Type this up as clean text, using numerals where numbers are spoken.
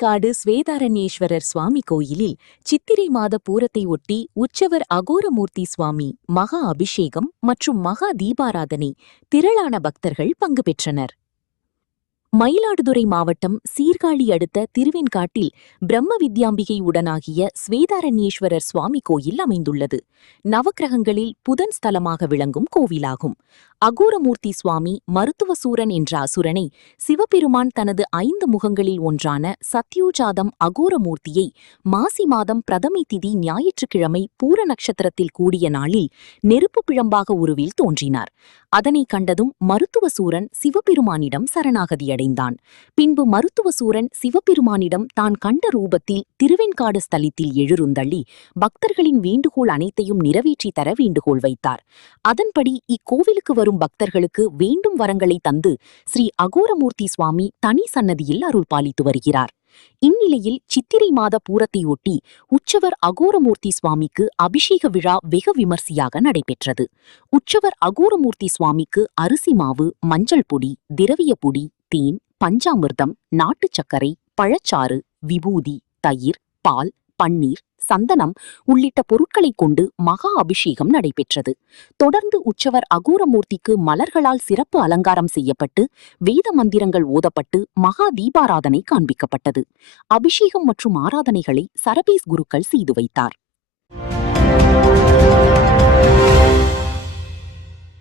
திருவெண்காடு ஸ்வேதாரண்யேஸ்வரர் சுவாமி கோயிலில் சித்திரை மாத பூரத்தை ஒட்டி உற்சவர் அகோரமூர்த்தி சுவாமி மகா அபிஷேகம் மற்றும் மகா தீபாராதனை திரளான பக்தர்கள் பங்கு பெற்றனர். மயிலாடுதுறை மாவட்டம் சீர்காழி அடுத்த திருவெண்காட்டில் பிரம்ம வித்யாம்பிகை உடனாகிய ஸ்வேதாரண்யேஸ்வரர் சுவாமி கோயில் அமைந்துள்ளது. நவக்கிரகங்களில் புதன் ஸ்தலமாக விளங்கும் கோவிலாகும். அகோரமூர்த்தி சுவாமி மருத்துவசூரன் என்ற அசுரனை சிவபெருமான் தனது 5 முகங்களில் ஒன்றான சத்யோஜாதம் அகோரமூர்த்தியை மாசி மாதம் பிரதமை திதி ஞாயிற்றுக்கிழமை பூர நட்சத்திரத்தில் கூடிய நாளில் நெருப்பு பிழம்பாக உருவில் தோன்றினார். அதனை கண்டதும் மருத்துவசூரன் சிவபெருமானிடம் சரணாகதியடைந்தான். பின்பு மருத்துவசூரன் சிவபெருமானிடம் தான் கண்ட ரூபத்தில் திருவெண்காடு ஸ்தலத்தில் எழுருந்தள்ளி பக்தர்களின் வேண்டுகோள் அனைத்தையும் நிறைவேற்றி தர வேண்டுகோள் வைத்தார். அதன்படி இக்கோவிலுக்கு வரும் பக்தர்களுக்கு வேண்டும் வரங்களை தந்து ஸ்ரீ அகோரமூர்த்தி சுவாமி தனி சன்னதியில் அருள் பாலித்து வருகிறார். இந்நிலையில் சித்திரை மாத பூரத்தை ஒட்டி உற்சவர் அகோரமூர்த்தி சுவாமிக்கு அபிஷேக விழா வெகு விமர்சையாக நடைபெற்றது. உற்சவர் அகோரமூர்த்தி சுவாமிக்கு அரிசி மாவு, மஞ்சள் பொடி, திரவிய பொடி, தேன், பஞ்சாமிர்தம், நாட்டு சர்க்கரை, பழச்சாறு, விபூதி, தயிர், பால், பன்னீர், சந்தனம் உள்ளிட்ட பொருட்களை கொண்டு மகா அபிஷேகம் நடைபெற்றது. தொடர்ந்து உற்சவர் அகோரமூர்த்திக்கு மலர்களால் சிறப்பு அலங்காரம் செய்யப்பட்டு வேத மந்திரங்கள் ஓதப்பட்டு மகா தீபாராதனை காண்பிக்கப்பட்டது. அபிஷேகம் மற்றும் ஆராதனைகளை சரபேஸ் குருக்கள் செய்து வைத்தார்.